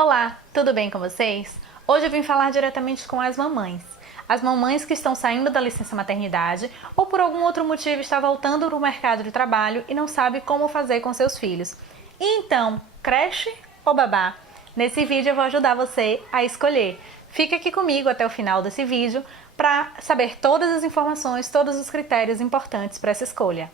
Olá, tudo bem com vocês? Hoje eu vim falar diretamente com as mamães. As mamães que estão saindo da licença maternidade ou por algum outro motivo está voltando para o mercado de trabalho e não sabe como fazer com seus filhos. E então, creche ou babá? Nesse vídeo eu vou ajudar você a escolher. Fica aqui comigo até o final desse vídeo para saber todas as informações, todos os critérios importantes para essa escolha.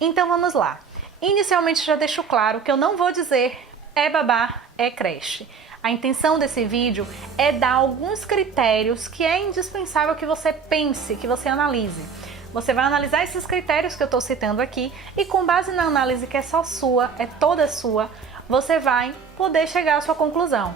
Então vamos lá. Inicialmente já deixo claro que eu não vou dizer é babá, é creche. A intenção desse vídeo é dar alguns critérios que é indispensável que você pense, que você analise. Você vai analisar esses critérios que eu estou citando aqui e com base na análise que é só sua, é toda sua, você vai poder chegar à sua conclusão.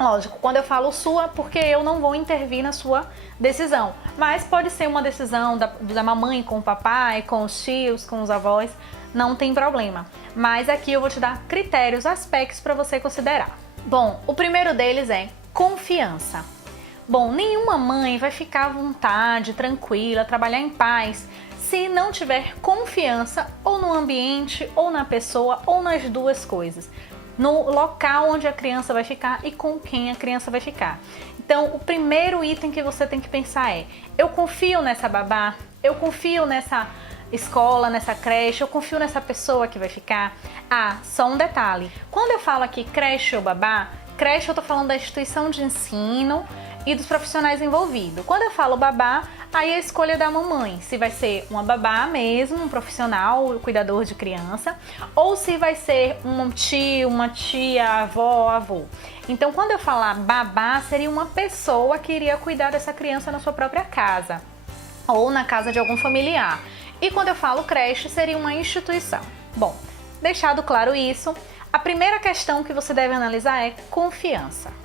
Lógico, quando eu falo sua, porque eu não vou intervir na sua decisão, mas pode ser uma decisão da mamãe com o papai, com os tios, com os avós, não tem problema. Mas aqui eu vou te dar critérios, aspectos para você considerar. Bom, o primeiro deles é confiança. Bom, nenhuma mãe vai ficar à vontade, tranquila, trabalhar em paz, se não tiver confiança ou no ambiente, ou na pessoa, ou nas duas coisas. No local onde a criança vai ficar e com quem a criança vai ficar. Então, o primeiro item que você tem que pensar é: eu confio nessa babá? Eu confio nessa escola, nessa creche? Eu confio nessa pessoa que vai ficar? Ah, só um detalhe. Quando eu falo aqui creche ou babá, creche eu tô falando da instituição de ensino e dos profissionais envolvidos. Quando eu falo babá, aí é a escolha da mamãe, se vai ser uma babá mesmo, um profissional, um cuidador de criança, ou se vai ser um tio, uma tia, avó, avô. Então, quando eu falar babá, seria uma pessoa que iria cuidar dessa criança na sua própria casa, ou na casa de algum familiar. E quando eu falo creche, seria uma instituição. Bom, deixado claro isso, a primeira questão que você deve analisar é confiança.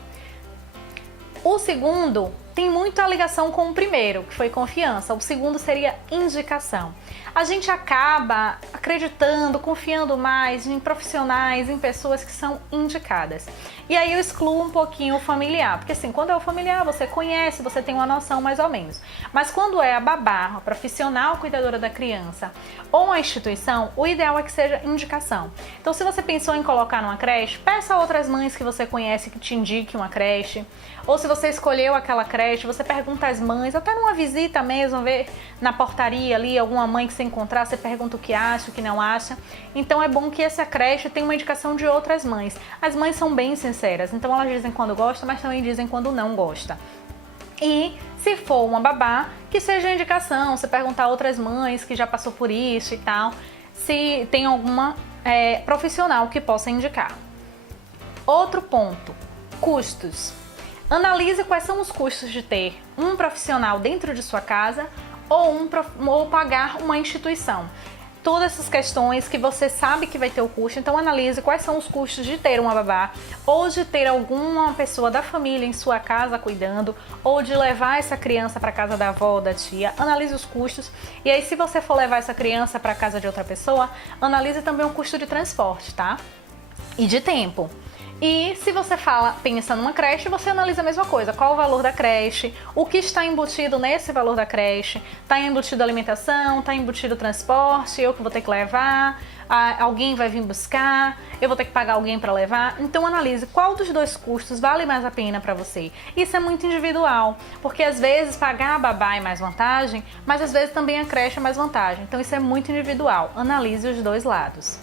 O segundo tem muita ligação com o primeiro, que foi confiança. O segundo seria indicação. A gente acaba acreditando, confiando mais em profissionais, em pessoas que são indicadas. E aí eu excluo um pouquinho o familiar, porque assim, quando é o familiar, você conhece, você tem uma noção mais ou menos. Mas quando é a babá, a profissional cuidadora da criança, ou a instituição, o ideal é que seja indicação. Então, se você pensou em colocar numa creche, peça a outras mães que você conhece que te indiquem uma creche. Ou se você escolheu aquela creche, você pergunta às mães, até numa visita mesmo, ver na portaria ali alguma mãe que você encontrar, você pergunta o que acha, o que não acha. Então é bom que essa creche tenha uma indicação de outras mães. As mães são bem sinceras, então elas dizem quando gostam, mas também dizem quando não gostam. E se for uma babá, que seja indicação, você perguntar a outras mães que já passou por isso e tal, se tem alguma profissional que possa indicar. Outro ponto, custos. Analise quais são os custos de ter um profissional dentro de sua casa ou pagar uma instituição. Todas essas questões que você sabe que vai ter o custo, então analise quais são os custos de ter uma babá, ou de ter alguma pessoa da família em sua casa cuidando, ou de levar essa criança para casa da avó ou da tia. Analise os custos, e aí se você for levar essa criança para casa de outra pessoa, analise também o custo de transporte, tá? E de tempo. E se você pensa numa creche, você analisa a mesma coisa. Qual o valor da creche? O que está embutido nesse valor da creche? Está embutido alimentação? Está embutido transporte? Eu que vou ter que levar? Alguém vai vir buscar? Eu vou ter que pagar alguém para levar? Então analise qual dos dois custos vale mais a pena para você. Isso é muito individual, porque às vezes pagar a babá é mais vantagem, mas às vezes também a creche é mais vantagem. Então isso é muito individual. Analise os dois lados.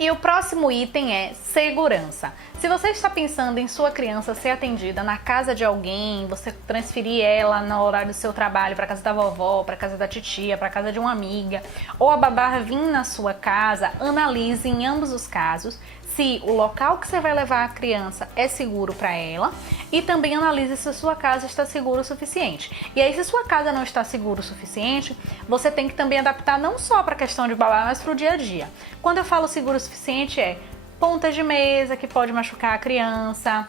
E o próximo item é segurança. Se você está pensando em sua criança ser atendida na casa de alguém, você transferir ela no horário do seu trabalho para casa da vovó, para casa da titia, para casa de uma amiga, ou a babá vir na sua casa, analise em ambos os casos se o local que você vai levar a criança é seguro para ela e também analise se a sua casa está segura o suficiente. E aí, se sua casa não está segura o suficiente, você tem que também adaptar não só para a questão de babá, mas para o dia a dia. Quando eu falo seguro o suficiente, é pontas de mesa que pode machucar a criança,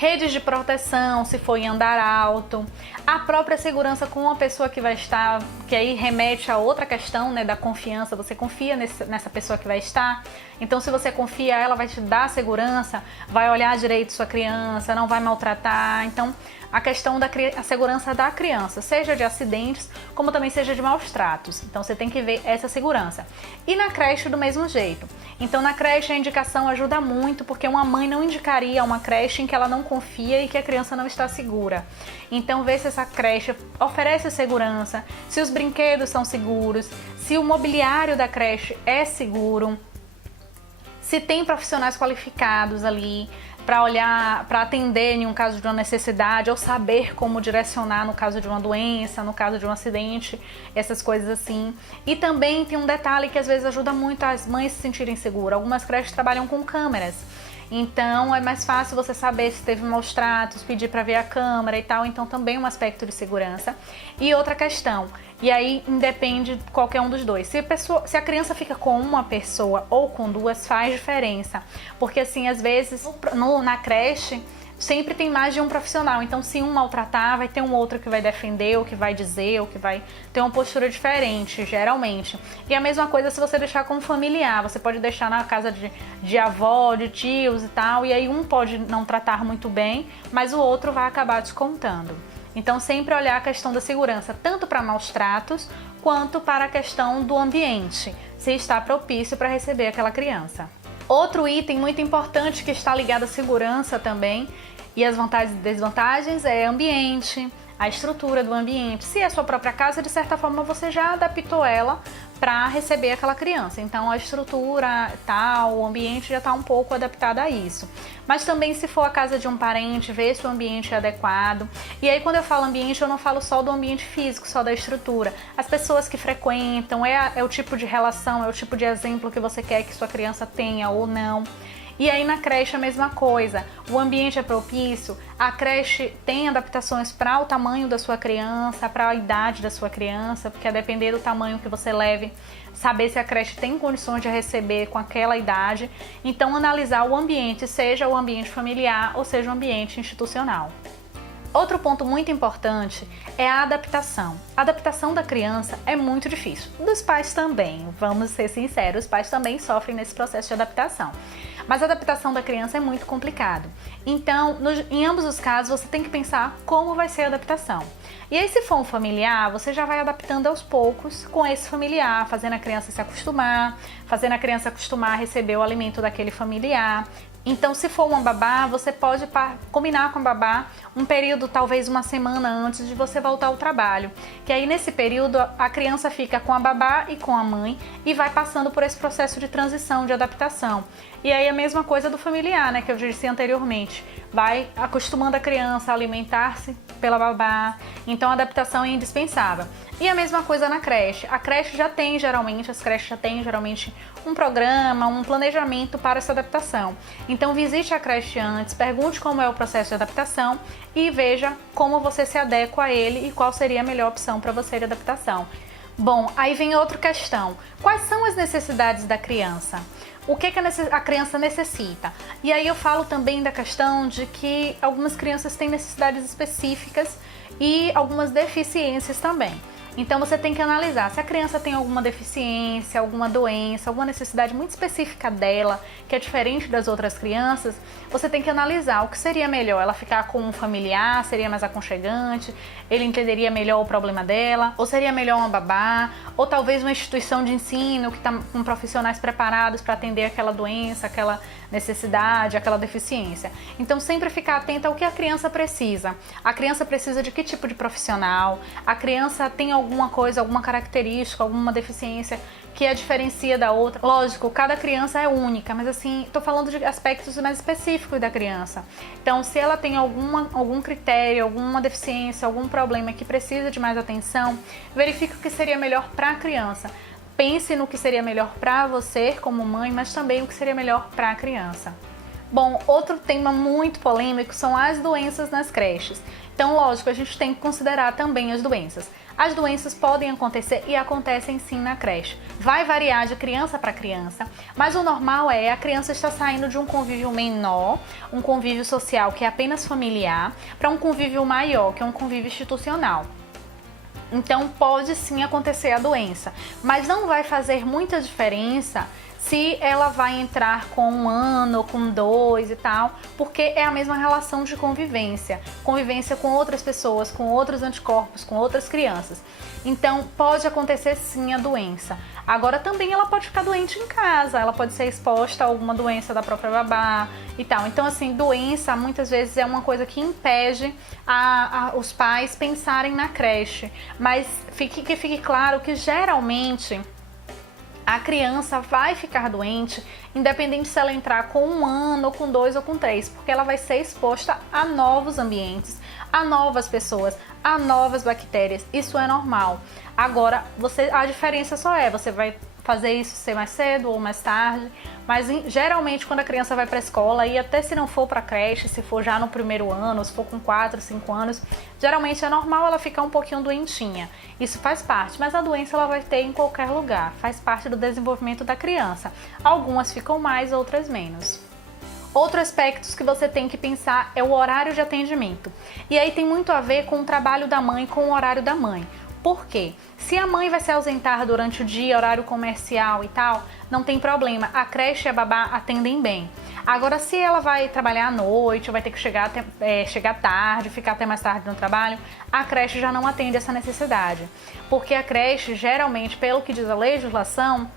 redes de proteção, se for em andar alto, a própria segurança com a pessoa que vai estar, que aí remete a outra questão, né, da confiança. Você confia nessa pessoa que vai estar, então se você confia, ela vai te dar segurança, vai olhar direito sua criança, não vai maltratar. Então a questão da segurança da criança, seja de acidentes, como também seja de maus tratos. Então você tem que ver essa segurança. E na creche do mesmo jeito. Então na creche a indicação ajuda muito, porque uma mãe não indicaria uma creche em que ela não confia e que a criança não está segura. Então vê se essa creche oferece segurança, se os brinquedos são seguros, se o mobiliário da creche é seguro, se tem profissionais qualificados ali para olhar, para atender em um caso de uma necessidade, ou saber como direcionar no caso de uma doença, no caso de um acidente, essas coisas assim. E também tem um detalhe que às vezes ajuda muito as mães se sentirem seguras. Algumas creches trabalham com câmeras, então é mais fácil você saber se teve maus tratos, pedir para ver a câmera e tal. Então também um aspecto de segurança. E outra questão, e aí independe de qualquer um dos dois. Se a criança fica com uma pessoa ou com duas, faz diferença. Porque assim, às vezes na creche sempre tem mais de um profissional. Então se um maltratar, vai ter um outro que vai defender, ou que vai dizer, ou que vai ter uma postura diferente, geralmente. E a mesma coisa se você deixar como familiar. Você pode deixar na casa de avó, de tios e tal, e aí um pode não tratar muito bem, mas o outro vai acabar descontando. Então sempre olhar a questão da segurança, tanto para maus tratos, quanto para a questão do ambiente, se está propício para receber aquela criança. Outro item muito importante que está ligado à segurança também, e as vantagens e desvantagens, é ambiente, a estrutura do ambiente. Se é a sua própria casa, de certa forma você já adaptou ela para receber aquela criança. Então a estrutura, tal, o ambiente já está um pouco adaptado a isso. Mas também se for a casa de um parente, ver se o ambiente é adequado. E aí quando eu falo ambiente, eu não falo só do ambiente físico, só da estrutura. As pessoas que frequentam, é o tipo de relação, é o tipo de exemplo que você quer que sua criança tenha ou não. E aí na creche a mesma coisa, o ambiente é propício, a creche tem adaptações para o tamanho da sua criança, para a idade da sua criança, porque a depender do tamanho que você leve, saber se a creche tem condições de receber com aquela idade. Então analisar o ambiente, seja o ambiente familiar ou seja o ambiente institucional. Outro ponto muito importante é a adaptação. A adaptação da criança é muito difícil, dos pais também, vamos ser sinceros, os pais também sofrem nesse processo de adaptação. Mas a adaptação da criança é muito complicado. Então, em ambos os casos, você tem que pensar como vai ser a adaptação. E aí, se for um familiar, você já vai adaptando aos poucos com esse familiar, fazendo a criança se acostumar, fazendo a criança acostumar a receber o alimento daquele familiar. Então, se for uma babá, você pode combinar com a babá um período, talvez uma semana antes de você voltar ao trabalho. Que aí, nesse período, a criança fica com a babá e com a mãe e vai passando por esse processo de transição, de adaptação. E aí, a mesma coisa do familiar, né, que eu disse anteriormente. Vai acostumando a criança a alimentar-se pela babá. Então, a adaptação é indispensável. E a mesma coisa na creche. A creche já tem, geralmente, as creches já têm, geralmente, um programa, um planejamento para essa adaptação. Então, visite a creche antes, pergunte como é o processo de adaptação e veja como você se adequa a ele e qual seria a melhor opção para você de adaptação. Bom, aí vem outra questão. Quais são as necessidades da criança? O que a criança necessita? E aí eu falo também da questão de que algumas crianças têm necessidades específicas e algumas deficiências também. Então você tem que analisar se a criança tem alguma deficiência, alguma doença, alguma necessidade muito específica dela, que é diferente das outras crianças. Você tem que analisar o que seria melhor, ela ficar com um familiar, seria mais aconchegante, ele entenderia melhor o problema dela, ou seria melhor uma babá, ou talvez uma instituição de ensino que está com profissionais preparados para atender aquela doença, aquela necessidade, aquela deficiência. Então sempre ficar atenta ao que a criança precisa. A criança precisa de que tipo de profissional? A criança tem alguma coisa, alguma característica, alguma deficiência que a diferencia da outra? Lógico, cada criança é única, mas assim, tô falando de aspectos mais específicos da criança. Então, se ela tem algum critério, alguma deficiência, algum problema que precisa de mais atenção, verifique o que seria melhor para a criança. Pense no que seria melhor para você como mãe, mas também o que seria melhor para a criança. Bom, outro tema muito polêmico são as doenças nas creches. Então, lógico, a gente tem que considerar também as doenças. As doenças podem acontecer e acontecem sim na creche. Vai variar de criança para criança, mas o normal é a criança estar saindo de um convívio menor, um convívio social que é apenas familiar, para um convívio maior, que é um convívio institucional. Então pode sim acontecer a doença, mas não vai fazer muita diferença se ela vai entrar com 1 ano, com 2 e tal, porque é a mesma relação de convivência com outras pessoas, com outros anticorpos, com outras crianças. Então pode acontecer sim a doença. Agora também ela pode ficar doente em casa, ela pode ser exposta a alguma doença da própria babá e tal. Então assim, doença muitas vezes é uma coisa que impede os pais pensarem na creche, mas que fique claro que geralmente a criança vai ficar doente, independente se ela entrar com 1 ano, ou com 2 ou com 3, porque ela vai ser exposta a novos ambientes, a novas pessoas, a novas bactérias. Isso é normal. Agora, a diferença só você vai fazer isso ser mais cedo ou mais tarde, mas geralmente quando a criança vai para a escola, e até se não for para a creche, se for já no primeiro ano, se for com 4, 5 anos, geralmente é normal ela ficar um pouquinho doentinha. Isso faz parte, mas a doença ela vai ter em qualquer lugar, faz parte do desenvolvimento da criança. Algumas ficam mais, outras menos. Outro aspecto que você tem que pensar é o horário de atendimento. E aí tem muito a ver com o trabalho da mãe, com o horário da mãe. Por quê? Se a mãe vai se ausentar durante o dia, horário comercial e tal, não tem problema, a creche e a babá atendem bem. Agora, se ela vai trabalhar à noite, vai ter que chegar tarde, ficar até mais tarde no trabalho, a creche já não atende essa necessidade. Porque a creche, geralmente, pelo que diz a legislação,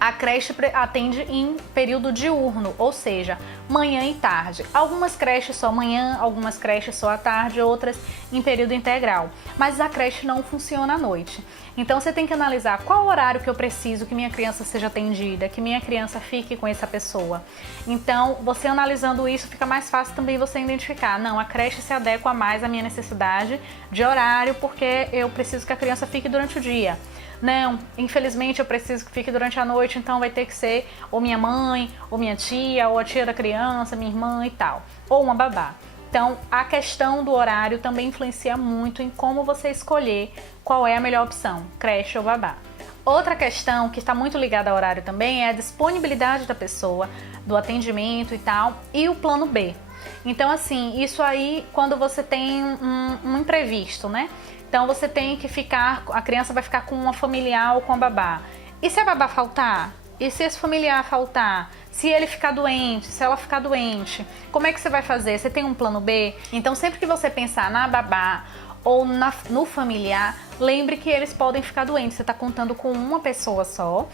a creche atende em período diurno, ou seja, manhã e tarde. Algumas creches só manhã, algumas creches só à tarde, outras em período integral. Mas a creche não funciona à noite. Então você tem que analisar qual horário que eu preciso que minha criança seja atendida, que minha criança fique com essa pessoa. Então, você analisando isso, fica mais fácil também você identificar. Não, a creche se adequa mais à minha necessidade de horário, porque eu preciso que a criança fique durante o dia. Não, infelizmente eu preciso que fique durante a noite, então vai ter que ser ou minha mãe, ou minha tia, ou a tia da criança, minha irmã e tal, ou uma babá. Então, a questão do horário também influencia muito em como você escolher qual é a melhor opção, creche ou babá. Outra questão que está muito ligada ao horário também é a disponibilidade da pessoa, do atendimento e tal, e o plano B. Então, assim, isso aí quando você tem um imprevisto, né? Então você tem que ficar, a criança vai ficar com uma familiar ou com a babá. E se a babá faltar? E se esse familiar faltar? Se ele ficar doente, se ela ficar doente, como é que você vai fazer? Você tem um plano B? Então sempre que você pensar na babá ou no familiar, lembre que eles podem ficar doentes. Você está contando com uma pessoa só,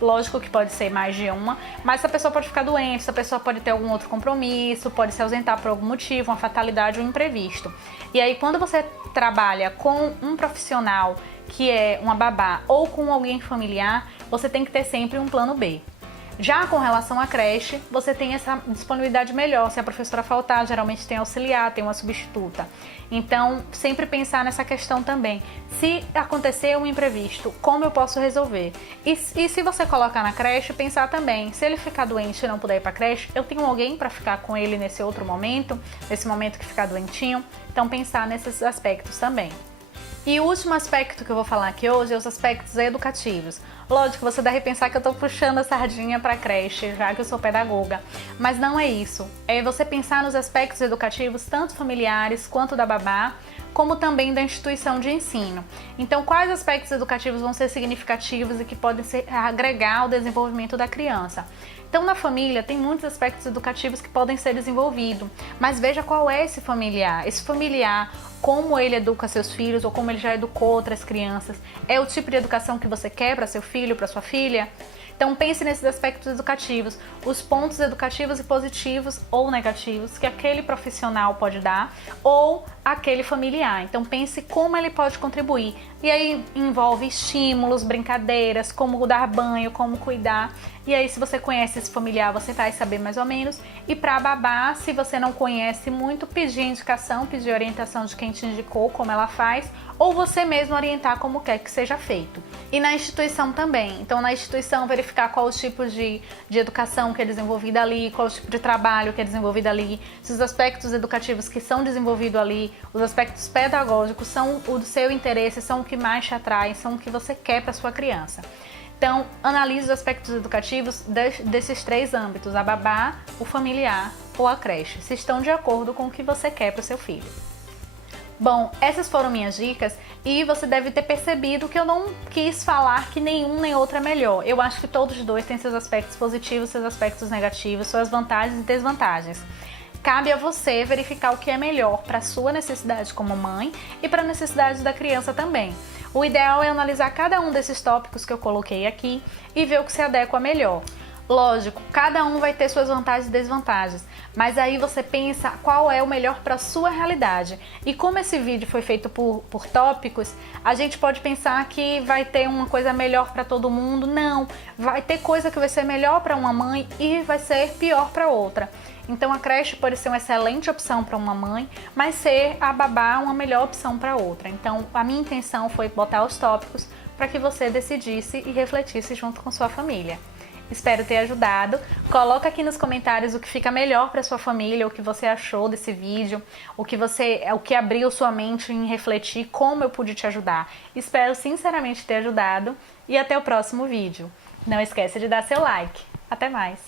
lógico que pode ser mais de uma, mas essa pessoa pode ficar doente, essa pessoa pode ter algum outro compromisso, pode se ausentar por algum motivo, uma fatalidade ou um imprevisto. E aí quando você trabalha com um profissional que é uma babá ou com alguém familiar, você tem que ter sempre um plano B. Já com relação à creche, você tem essa disponibilidade melhor. Se a professora faltar, geralmente tem auxiliar, tem uma substituta. Então, sempre pensar nessa questão também. Se acontecer um imprevisto, como eu posso resolver? E se você colocar na creche, pensar também, se ele ficar doente e não puder ir para a creche, eu tenho alguém para ficar com ele nesse outro momento, nesse momento que ficar doentinho. Então, pensar nesses aspectos também. E o último aspecto que eu vou falar aqui hoje é os aspectos educativos. Lógico, você deve pensar que eu tô puxando a sardinha para creche, já que eu sou pedagoga. Mas não é isso. É você pensar nos aspectos educativos, tanto familiares quanto da babá, como também da instituição de ensino. Então, quais aspectos educativos vão ser significativos e que podem agregar ao desenvolvimento da criança? Então, na família, tem muitos aspectos educativos que podem ser desenvolvidos, mas veja qual é esse familiar. Esse familiar, como ele educa seus filhos ou como ele já educou outras crianças. É o tipo de educação que você quer para seu filho, para sua filha? Então pense nesses aspectos educativos, os pontos educativos e positivos ou negativos que aquele profissional pode dar ou aquele familiar. Então pense como ele pode contribuir. E aí envolve estímulos, brincadeiras, como dar banho, como cuidar. E aí se você conhece esse familiar, você vai saber mais ou menos. E para babá, se você não conhece muito, pedir indicação, pedir orientação de quem te indicou, como ela faz, ou você mesmo orientar como quer que seja feito. E na instituição também. Então, na instituição, verificar qual os tipos de educação que é desenvolvida ali, qual o tipo de trabalho que é desenvolvido ali, se os aspectos educativos que são desenvolvidos ali, os aspectos pedagógicos são o do seu interesse, são o que mais te atrai, são o que você quer para sua criança. Então, analise os aspectos educativos desses 3 âmbitos, a babá, o familiar ou a creche, se estão de acordo com o que você quer para o seu filho. Bom, essas foram minhas dicas e você deve ter percebido que eu não quis falar que nenhum nem outro é melhor. Eu acho que todos os dois têm seus aspectos positivos, seus aspectos negativos, suas vantagens e desvantagens. Cabe a você verificar o que é melhor para a sua necessidade como mãe e para a necessidade da criança também. O ideal é analisar cada um desses tópicos que eu coloquei aqui e ver o que se adequa melhor. Lógico, cada um vai ter suas vantagens e desvantagens, mas aí você pensa qual é o melhor para a sua realidade. E como esse vídeo foi feito por tópicos, a gente pode pensar que vai ter uma coisa melhor para todo mundo. Não, vai ter coisa que vai ser melhor para uma mãe e vai ser pior para outra. Então a creche pode ser uma excelente opção para uma mãe, mas ser a babá uma melhor opção para outra. Então a minha intenção foi botar os tópicos para que você decidisse e refletisse junto com sua família. Espero ter ajudado. Coloca aqui nos comentários o que fica melhor para sua família, o que você achou desse vídeo, o que abriu sua mente em refletir, como eu pude te ajudar. Espero sinceramente ter ajudado e até o próximo vídeo. Não esqueça de dar seu like. Até mais!